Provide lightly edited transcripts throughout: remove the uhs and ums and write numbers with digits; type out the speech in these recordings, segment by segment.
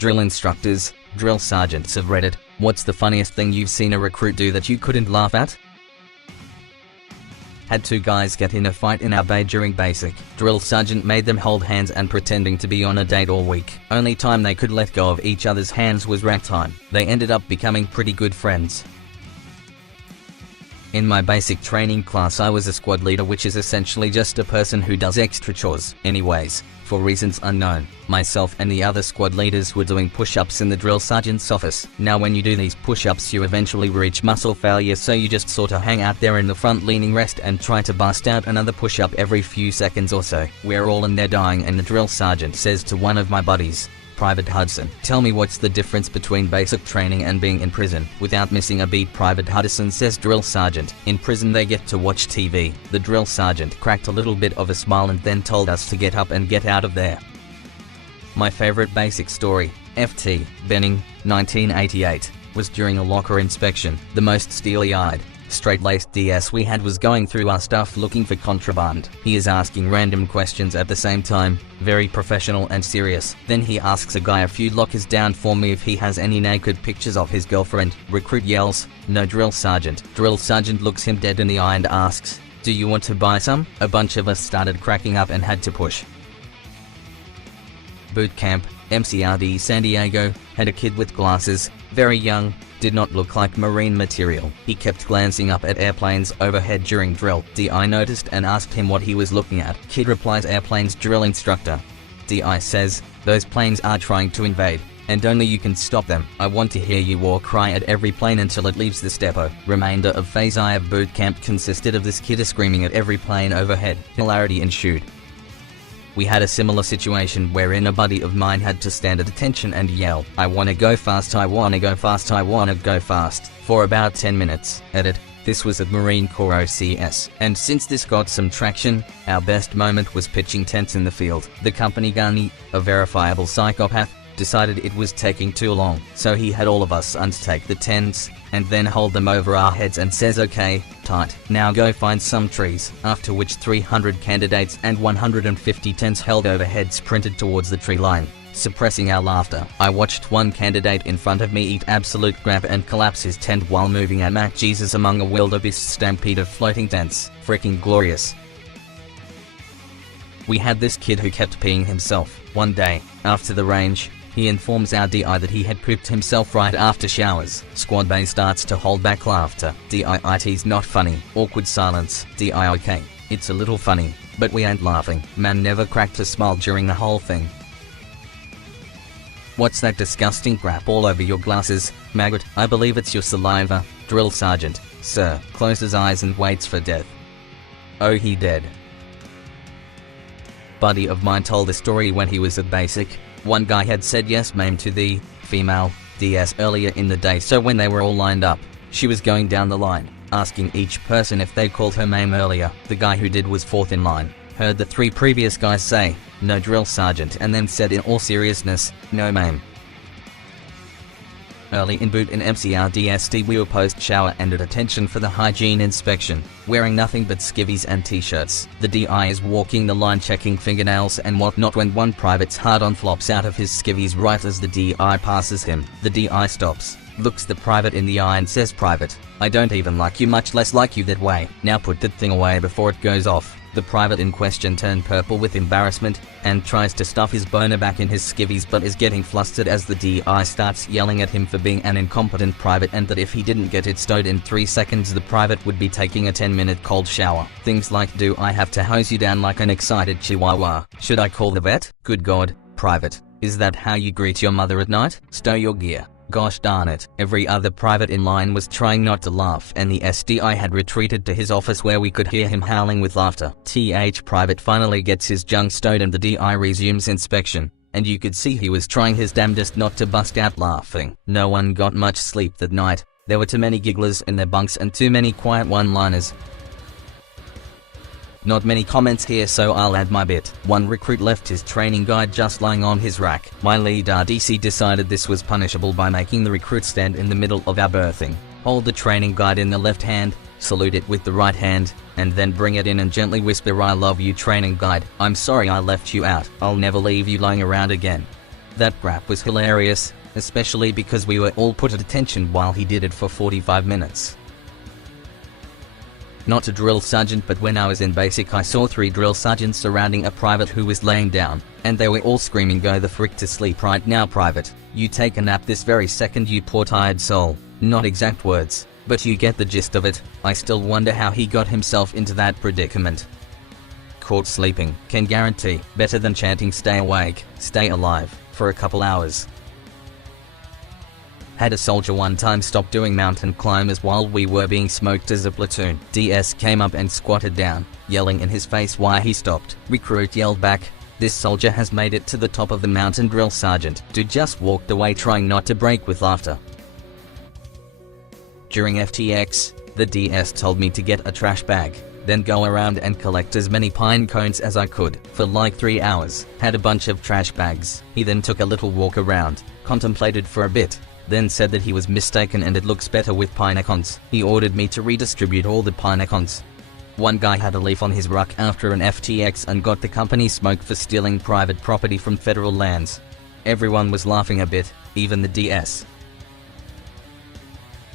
Drill instructors, drill sergeants of Reddit, what's the funniest thing you've seen a recruit do that you couldn't laugh at? Had two guys get in a fight in our bay during basic. Drill sergeant made them hold hands and pretending to be on a date all week. Only time they could let go of each other's hands was rack time. They ended up becoming pretty good friends. In my basic training class I was a squad leader, which is essentially just a person who does extra chores. Anyways, for reasons unknown, myself and the other squad leaders were doing push-ups in the drill sergeant's office. Now when you do these push-ups you eventually reach muscle failure, so you just sorta hang out there in the front leaning rest and try to bust out another push-up every few seconds or so. We're all in there dying and the drill sergeant says to one of my buddies, Private Hudson, tell me what's the difference between basic training and being in prison. Without missing a beat, Private Hudson says, drill sergeant, in prison they get to watch TV. The drill sergeant cracked a little bit of a smile and then told us to get up and get out of there. My favorite basic story, FT, Benning, 1988, was during a locker inspection. The most steely-eyed, straight-laced DS we had was going through our stuff looking for contraband. He is asking random questions at the same time, very professional and serious. Then he asks a guy a few lockers down for me if he has any naked pictures of his girlfriend. Recruit yells, no, drill sergeant. Drill sergeant looks him dead in the eye and asks, do you want to buy some? A bunch of us started cracking up and had to push. Boot camp, MCRD San Diego, had a kid with glasses, very young, did not look like marine material. He kept glancing up at airplanes overhead during drill. DI noticed and asked him what he was looking at. Kid replies, airplanes, drill instructor. DI says, those planes are trying to invade, and only you can stop them. I want to hear you war cry at every plane until it leaves this depot. Remainder of phase I of boot camp consisted of this kid screaming at every plane overhead. Hilarity ensued. We had a similar situation wherein a buddy of mine had to stand at attention and yell, I wanna go fast, I wanna go fast, I wanna go fast, for about 10 minutes. Edit. This was at Marine Corps OCS. And since this got some traction, our best moment was pitching tents in the field. The company gunny, a verifiable psychopath, decided it was taking too long, so he had all of us untake the tents, and then hold them over our heads and says, okay, tight, now go find some trees, after which 300 candidates and 150 tents held overhead sprinted towards the tree line. Suppressing our laughter, I watched one candidate in front of me eat absolute crap and collapse his tent while moving at Mac Jesus among a wildebeest stampede of floating tents. Freaking glorious. We had this kid who kept peeing himself. One day, after the range, he informs our DI that he had pooped himself right after showers. Squad bay starts to hold back laughter. DI, it's not funny. Awkward silence. DI, okay, it's a little funny, but we ain't laughing. Man never cracked a smile during the whole thing. What's that disgusting crap all over your glasses, maggot? I believe it's your saliva. Drill sergeant, sir, closes eyes and waits for death. Oh, he dead. Buddy of mine told a story when he was at basic. One guy had said yes ma'am to the female DS earlier in the day, so when they were all lined up, she was going down the line, asking each person if they called her ma'am earlier. The guy who did was fourth in line, heard the three previous guys say, no, drill sergeant, and then said in all seriousness, no ma'am. Early in boot and MCRDSD we were post-shower and at attention for the hygiene inspection, wearing nothing but skivvies and t-shirts. The DI is walking the line checking fingernails and whatnot when one private's hard-on flops out of his skivvies right as the DI passes him. The DI stops, looks the private in the eye and says, private, I don't even like you, much less like you that way. Now put that thing away before it goes off. The private in question turned purple with embarrassment and tries to stuff his boner back in his skivvies but is getting flustered as the DI starts yelling at him for being an incompetent private and that if he didn't get it stowed in 3 seconds the private would be taking a 10-minute cold shower. Things like, do I have to hose you down like an excited chihuahua? Should I call the vet? Good God, private, is that how you greet your mother at night? Stow your gear. Gosh darn it. Every other private in line was trying not to laugh and the SDI had retreated to his office where we could hear him howling with laughter. Private finally gets his junk stowed and the DI resumes inspection, and you could see he was trying his damnedest not to bust out laughing. No one got much sleep that night. There were too many gigglers in their bunks and too many quiet one-liners. Not many comments here, so I'll add my bit. One recruit left his training guide just lying on his rack. My lead RDC decided this was punishable by making the recruit stand in the middle of our berthing, hold the training guide in the left hand, salute it with the right hand, and then bring it in and gently whisper, I love you training guide, I'm sorry I left you out, I'll never leave you lying around again. That crap was hilarious, especially because we were all put at attention while he did it for 45 minutes. Not a drill sergeant, but when I was in basic I saw 3 drill sergeants surrounding a private who was laying down, and they were all screaming, "Go the frick to sleep right now, private. You take a nap this very second, you poor tired soul." Not exact words, but you get the gist of it. I still wonder how he got himself into that predicament. Caught sleeping, can guarantee, better than chanting "stay awake, stay alive" for a couple hours. Had a soldier one time stop doing mountain climbers while we were being smoked as a platoon. DS came up and squatted down, yelling in his face why he stopped. Recruit yelled back, "This soldier has made it to the top of the mountain." Drill sergeant dude just walked away trying not to break with laughter. During FTX, the DS told me to get a trash bag, then go around and collect as many pine cones as I could, for like 3 hours. Had a bunch of trash bags. He then took a little walk around, contemplated for a bit, then said that he was mistaken and it looks better with pine cones. He ordered me to redistribute all the pine cones. One guy had a leaf on his ruck after an FTX and got the company smoked for stealing private property from federal lands. Everyone was laughing a bit, even the DS.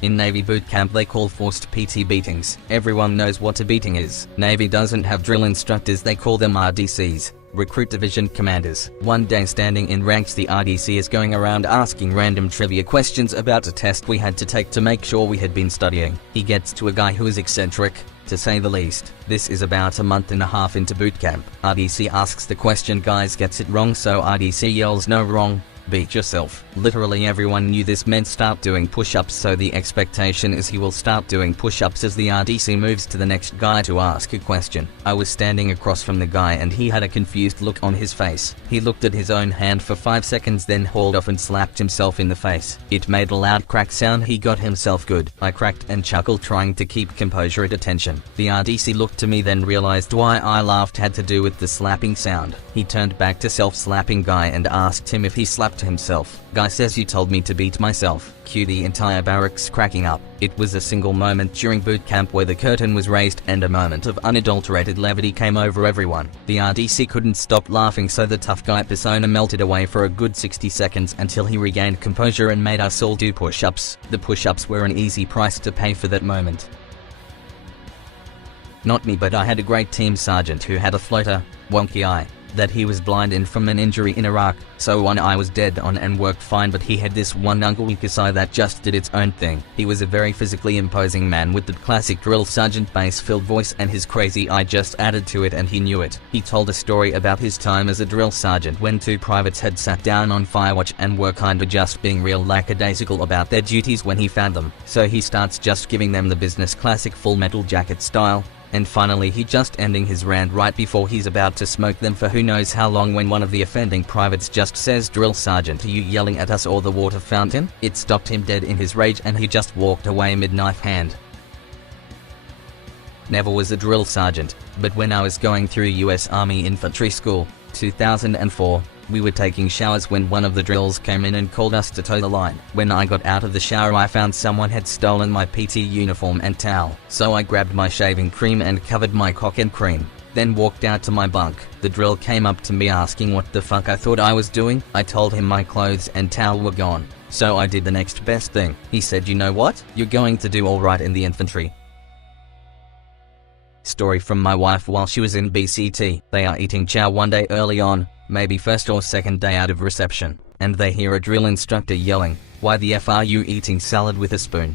In Navy boot camp they call forced PT beatings. Everyone knows what a beating is. Navy doesn't have drill instructors, they call them RDCs, Recruit Division Commanders. One day standing in ranks the RDC is going around asking random trivia questions about a test we had to take to make sure we had been studying. He gets to a guy who is eccentric, to say the least. This is about a month and a half into boot camp. RDC asks the question, guys gets it wrong, so RDC yells, "No wrong. Beat yourself." Literally everyone knew this meant start doing push-ups, so the expectation is he will start doing push-ups as the RDC moves to the next guy to ask a question. I was standing across from the guy and he had a confused look on his face. He looked at his own hand for 5 seconds, then hauled off and slapped himself in the face. It made a loud crack sound. He got himself good. I cracked and chuckled, trying to keep composure at attention. The RDC looked to me, then realized why I laughed had to do with the slapping sound. He turned back to self-slapping guy and asked him if he slapped himself. Guy says, "You told me to beat myself." Cue the entire barracks cracking up. It was a single moment during boot camp where the curtain was raised and a moment of unadulterated levity came over everyone. The RDC couldn't stop laughing, so the tough guy persona melted away for a good 60 seconds until he regained composure and made us all do push-ups. The push-ups were an easy price to pay for that moment. Not me, but I had a great team sergeant who had a floater, wonky eye, that he was blind in from an injury in Iraq, so one eye was dead on and worked fine, but he had this one weakest eye that just did its own thing. He was a very physically imposing man with the classic drill sergeant bass-filled voice, and his crazy eye just added to it, and he knew it. He told a story about his time as a drill sergeant when 2 privates had sat down on firewatch and were kinda just being real lackadaisical about their duties when he found them. So he starts just giving them the business classic Full Metal Jacket style. And finally he just ending his rant right before he's about to smoke them for who knows how long, when one of the offending privates just says, "Drill sergeant, are you yelling at us or the water fountain?" It stopped him dead in his rage and he just walked away mid-knife hand. Never was a drill sergeant, but when I was going through US Army Infantry School, 2004, we were taking showers when one of the drills came in and called us to toe the line. When I got out of the shower I found someone had stolen my PT uniform and towel, so I grabbed my shaving cream and covered my cock in cream, then walked out to my bunk. The drill came up to me asking what the fuck I thought I was doing. I told him my clothes and towel were gone, so I did the next best thing. He said, "You know what? You're going to do alright in the infantry." Story from my wife while she was in BCT. They are eating chow one day early on, maybe first or second day out of reception, and they hear a drill instructor yelling, "Why the F are you eating salad with a spoon?"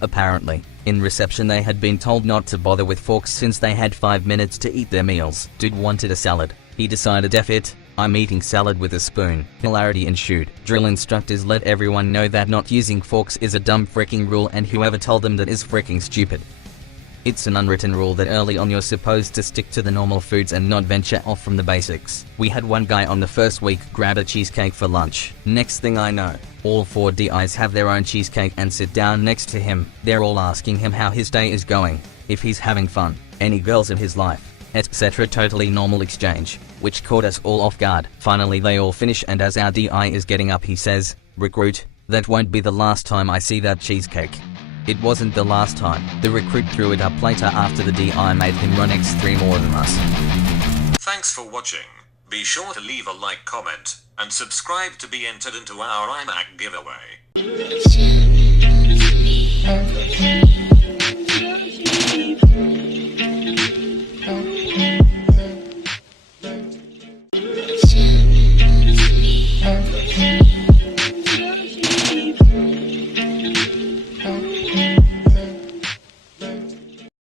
Apparently, in reception they had been told not to bother with forks since they had 5 minutes to eat their meals. Dude wanted a salad. He decided, "F it, I'm eating salad with a spoon." Hilarity ensued. Drill instructors let everyone know that not using forks is a dumb freaking rule, and whoever told them that is freaking stupid. It's an unwritten rule that early on you're supposed to stick to the normal foods and not venture off from the basics. We had one guy on the first week grab a cheesecake for lunch. Next thing I know, all 4 DIs have their own cheesecake and sit down next to him. They're all asking him how his day is going, if he's having fun, any girls in his life, etc. Totally normal exchange, which caught us all off guard. Finally they all finish, and as our DI is getting up he says, "Recruit, that won't be the last time I see that cheesecake." It wasn't the last time. The recruit threw it up later after the DI made him run X3 more than us. Thanks for watching. Be sure to leave a like, comment, and subscribe to be entered into our iMac giveaway.